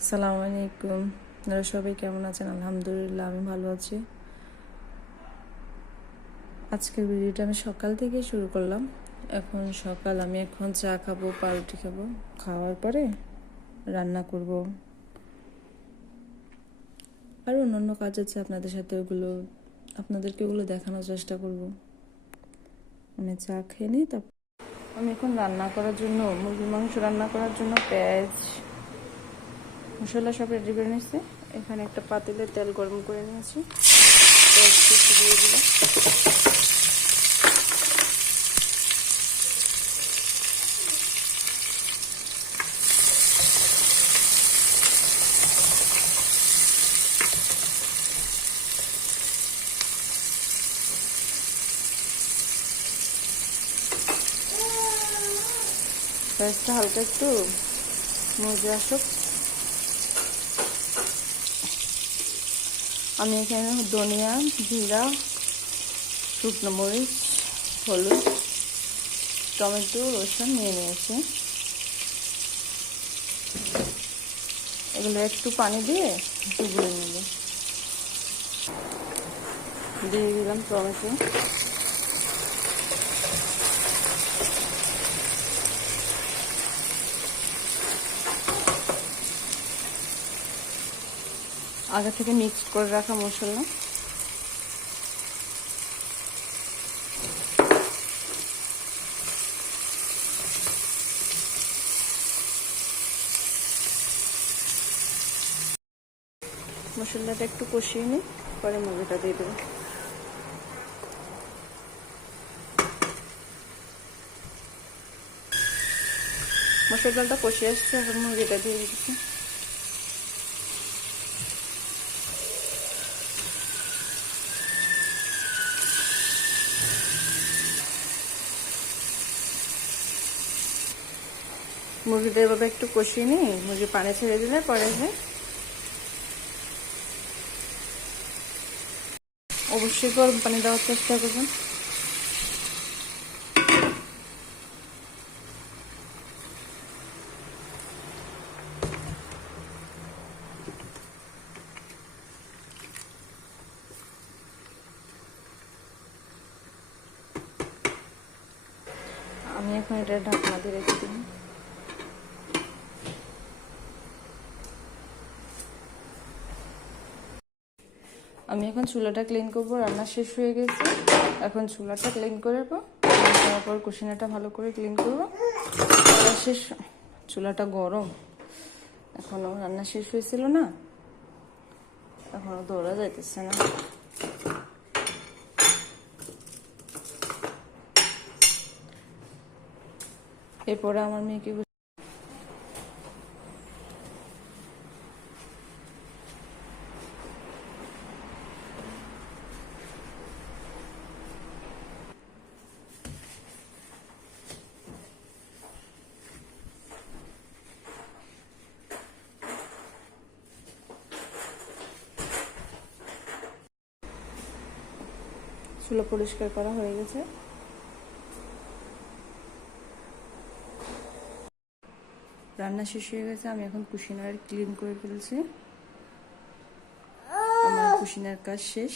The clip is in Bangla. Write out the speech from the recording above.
আসসালামু আলাইকুম। আপনারা সবাই কেমন আছেন? আলহামদুলিল্লাহ, আমি ভালো আছি। আজকের ভিডিওটা আমি সকাল থেকে শুরু করলাম। এখন সকাল, আমি এখন চা খাব, পাউরুটি খাব। খাওয়ার পরে রান্না করব। আর অন্যান্য কাজ আছে আপনাদের সাথে, ওগুলো আপনাদেরকে ওগুলো দেখানোর চেষ্টা করব। আমি চা খেয়ে নিই তারপর আমি এখন রান্না করার জন্য, মুরগির মাংস রান্না করার জন্য পেঁয়াজ মশলা সব রেডি করে নিয়েছি। এখানে একটা পাতিলে তেল গরম করে নিয়েছি। হালকা একটু মজে আসুক। আমি এখানে ধনিয়া, জিরা, শুকনো মরিচ, হলুদ, টমেটো, রসুন নিয়ে নিয়েছি। এগুলো একটু পানি দিয়ে একটু গুলে নেব। দিয়ে দিলাম টমেটো। আগে থেকে মিক্সড করে রাখা মশলা। মশলাটা একটু কষিয়ে নিই, পরে মুরগিটা দিয়ে দেবো। মশলা ডালটা কষিয়ে আসছে এখন মুরগিটা দিয়ে দিচ্ছি। মুরগিটা এভাবে একটু কষিয়ে নিই, মুরগি পানি ছেড়ে দিলে পরে যে অবশ্যই গরম পানি দেওয়ার চেষ্টা করবেন। আমি এখন এটা ঢাকনা দিয়ে রেখে দিই। আমি এখন চুলাটা ক্লিন করব, রান্না শেষ হয়ে গেছে। এখন চুলাটা ক্লিন করে তারপর কুসিনাটা ভালো করে ক্লিন করব। শেষ, চুলাটা গরম। এখনও রান্না শেষ হয়েছিল না। এখনও দৌড়া যাইতেছে না। এরপরে আমার মেয়েকে চুলো পরিষ্কার করা হয়ে গেছে। রান্না শেষ হয়ে গেছে, আমি এখন কুশিনার ক্লিন করে ফেলছি। আমার কুশিনার কাজ শেষ।